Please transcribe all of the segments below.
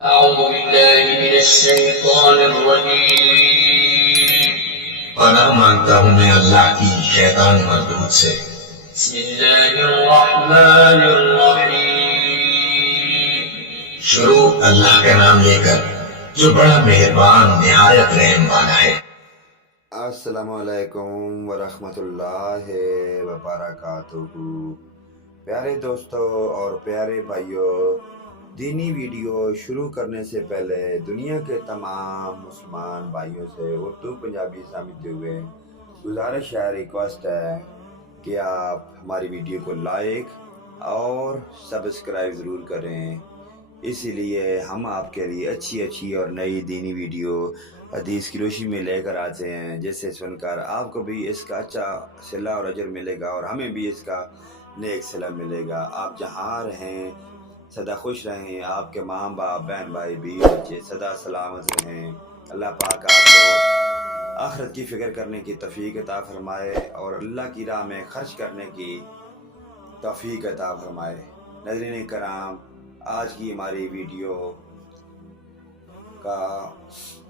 أعوذ بالله من الشيطان الرجيم پناہ مانگتا ہوں میں اللہ کی شیطان مردود سے۔ بسم الله الرحمن الرحيم شروع اللہ کا نام لے کر جو بڑا مہربان نہایت رحم والا ہے۔ السلام علیکم ورحمۃ اللہ وبرکاتہ۔ پیارے دوستو اور پیارے بھائیوں، دینی ویڈیو شروع کرنے سے پہلے دنیا کے تمام مسلمان بھائیوں سے اردو پنجابی سمجھتے ہوئے گزارش ہے، ریکویسٹ ہے کہ آپ ہماری ویڈیو کو لائک اور سبسکرائب ضرور کریں، اسی لیے ہم آپ کے لیے اچھی اور نئی دینی ویڈیو حدیث کی روشنی میں لے کر آتے ہیں، جس سے سن کر آپ کو بھی اس کا اچھا صلہ اور اجر ملے گا اور ہمیں بھی اس کا نیک صلہ ملے گا۔ آپ جہاں رہیں سدا خوش رہیں، آپ کے ماں باپ بہن بھائی بیوی بچے سدا سلامت رہیں۔ اللہ پاک آپ کو آخرت کی فکر کرنے کی توفیق عطا فرمائے اور اللہ کی راہ میں خرچ کرنے کی توفیق عطا فرمائے۔ ناظرین کرام، آج کی ہماری ویڈیو کا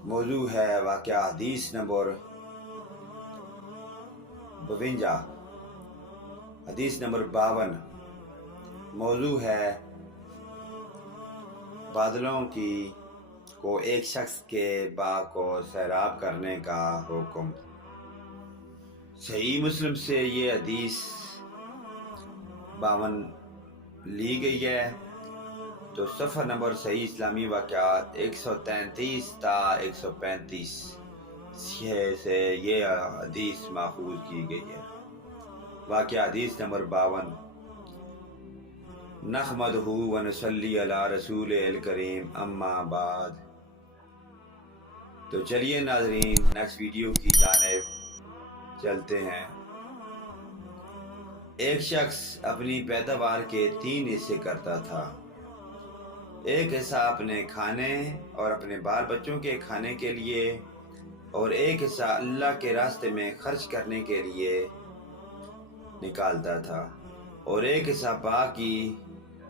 موضوع ہے واقعہ حدیث نمبر 52۔ حدیث نمبر 52 موضوع ہے بادلوں کو ایک شخص کے باغ کو سیراب کرنے کا حکم۔ صحیح مسلم سے یہ حدیث 52 لی گئی ہے، تو صفحہ نمبر صحیح اسلامی واقعات 133 تا 135 سے یہ حدیث ماخوذ کی گئی ہے۔ واقعہ حدیث نمبر 52۔ نحمدہ ونصلی علی رسول الکریم، اما بعد۔ تو چلیے ناظرین، نیکسٹ ویڈیو کی جانب چلتے ہیں۔ ایک شخص اپنی پیداوار کے 3 حصے کرتا تھا۔ ایک حصہ اپنے کھانے اور اپنے بال بچوں کے کھانے کے لیے، اور ایک حصہ اللہ کے راستے میں خرچ کرنے کے لیے نکالتا تھا، اور ایک حصہ باغ کی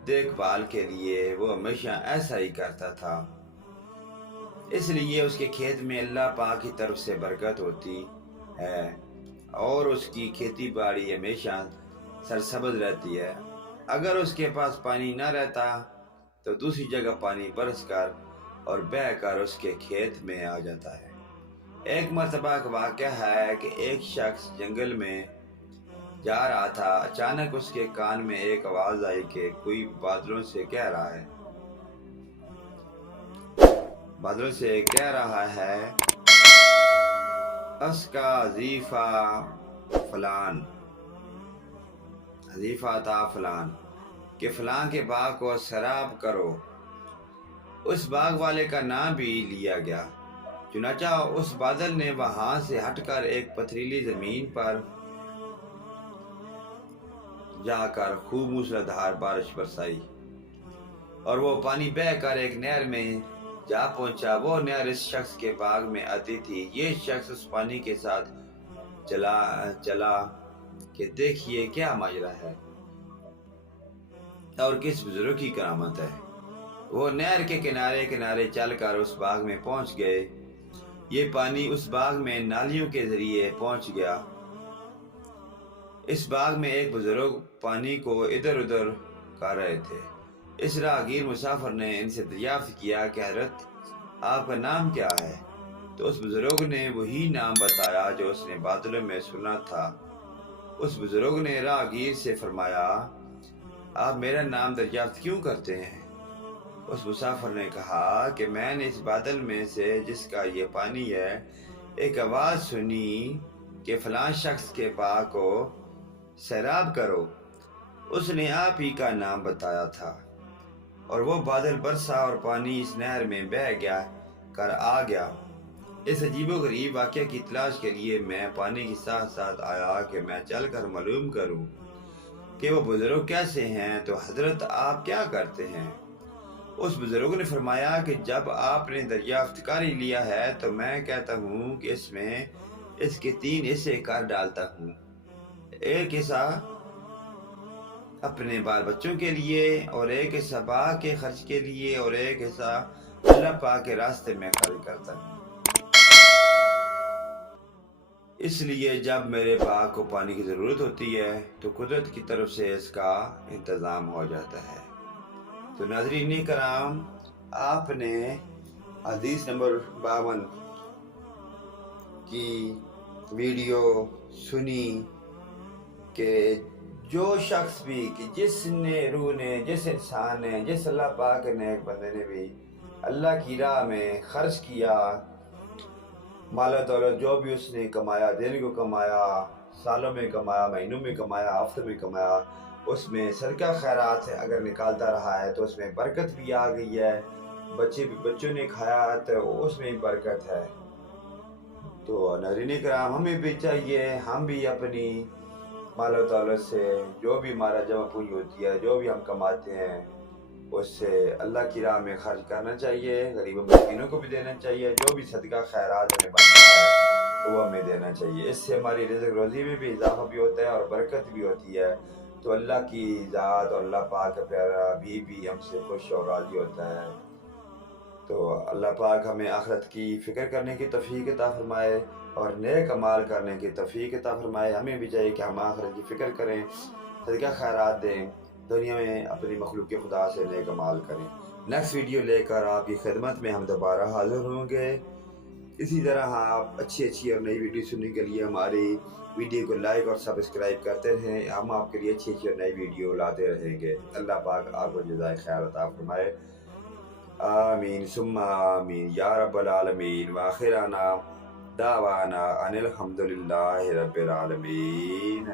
دیکھ بھال کے لیے۔ وہ ہمیشہ ایسا ہی کرتا تھا، اس لیے اس کے کھیت میں اللہ پاک کی طرف سے برکت ہوتی ہے اور اس کی کھیتی باڑی ہمیشہ سرسبز رہتی ہے۔ اگر اس کے پاس پانی نہ رہتا تو دوسری جگہ پانی برس کر اور بہہ کر اس کے کھیت میں آ جاتا ہے۔ ایک مرتبہ کا واقعہ ہے کہ ایک شخص جنگل میں جا رہا تھا۔ اچانک اس کے کان میں ایک آواز آئی کہ کوئی بادلوں سے کہہ رہا ہے اس کا وظیفہ تھا فلان کہ فلاں کے باغ کو سیراب کرو۔ اس باغ والے کا نام بھی لیا گیا۔ چنانچہ اس بادل نے وہاں سے ہٹ کر ایک پتھریلی زمین پر جا کر خوب موسلادھار بارش برسائی، اور وہ پانی بہہ کر ایک نہر میں جا پہنچا۔ وہ نہر اس شخص کے باغ میں آتی تھی۔ یہ شخص اس پانی کے ساتھ چلا کہ دیکھیے کیا ماجرا ہے اور کس بزرگ کی کرامت ہے۔ وہ نہر کے کنارے چل کر اس باغ میں پہنچ گئے۔ یہ پانی اس باغ میں نالیوں کے ذریعے پہنچ گیا۔ اس باغ میں ایک بزرگ پانی کو ادھر ادھر کر رہے تھے۔ اس راہگیر مسافر نے ان سے دریافت کیا کہ حضرت آپ کا نام کیا ہے؟ تو اس بزرگ نے وہی نام بتایا جو اس نے بادلوں میں سنا تھا۔ اس بزرگ نے راہگیر سے فرمایا، آپ میرا نام دریافت کیوں کرتے ہیں؟ اس مسافر نے کہا کہ میں نے اس بادل میں سے جس کا یہ پانی ہے ایک آواز سنی کہ فلاں شخص کے باغ کو سیراب کرو۔ اس نے آپ ہی کا نام بتایا تھا، اور وہ بادل برسا اور پانی اس نہر میں بہہ آ گیا۔ اس عجیب و غریب واقعہ کی تلاش کے لیے میں پانی کے ساتھ آیا کہ میں چل کر معلوم کروں کہ وہ بزرگ کیسے ہیں۔ تو حضرت آپ کیا کرتے ہیں؟ اس بزرگ نے فرمایا کہ جب آپ نے دریافت کر ہی لیا ہے تو میں کہتا ہوں کہ اس کے 3 حصے کر ڈالتا ہوں۔ ایک حصہ اپنے بال بچوں کے لیے، اور ایک حصہ باغ کے خرچ کے لیے، اور ایک حصہ اللہ پاک کے راستے میں خرچ کرتا ہے۔ اس لیے جب میرے پاک کو پانی کی ضرورت ہوتی ہے تو قدرت کی طرف سے اس کا انتظام ہو جاتا ہے۔ تو ناظرین کرام، آپ نے حدیث نمبر 52 کی ویڈیو سنی کہ جو شخص بھی، کہ جس نے روح نے، جس انسان نے، جس اللہ پاک نے، ایک بندے نے بھی اللہ کی راہ میں خرچ کیا، مال و دولت جو بھی اس نے کمایا، دن کو کمایا، سالوں میں کمایا، مہینوں میں کمایا، ہفتوں میں کمایا، اس میں صدقہ خیرات سے اگر نکالتا رہا ہے تو اس میں برکت بھی آ گئی ہے، بچوں نے کھایا تو اس میں برکت ہے۔ تو ناظرین کرام، ہمیں بھی چاہیے ہم بھی اپنی مال و دولت سے جو بھی ہمارا جمع پوری ہوتی ہے، جو بھی ہم کماتے ہیں، اس سے اللہ کی راہ میں خرچ کرنا چاہیے، غریب و مسکینوں کو بھی دینا چاہیے، جو بھی صدقہ خیرات ہمیں بنتا ہے وہ ہمیں دینا چاہیے۔ اس سے ہماری رزق روزی میں بھی اضافہ بھی ہوتا ہے اور برکت بھی ہوتی ہے۔ تو اللہ کی ذات اور اللہ پاک کا پیارا بھی ہم سے خوش اور راضی ہوتا ہے۔ تو اللہ پاک ہمیں آخرت کی فکر کرنے کی توفیق عطا فرمائے اور نیک اعمال کرنے کی توفیق عطا فرمائے۔ ہمیں بھی چاہیے کہ ہم آخرت کی فکر کریں، صدقہ خیرات دیں، دنیا میں اپنی مخلوق خدا سے نیک اعمال کریں۔ نیکسٹ ویڈیو لے کر آپ کی خدمت میں ہم دوبارہ حاضر ہوں گے۔ اسی طرح آپ اچھی اور نئی ویڈیو سننے کے لیے ہماری ویڈیو کو لائک اور سبسکرائب کرتے رہیں۔ ہم آپ کے لیے اچھی اور نئی ویڈیو لاتے رہیں گے۔ اللہ پاک آپ کو جزائے خیر عطا فرمائے۔ آمین ثم آمین یا رب العالمین۔ وآخرنا دعوانا ان الحمدللہ رب العالمین۔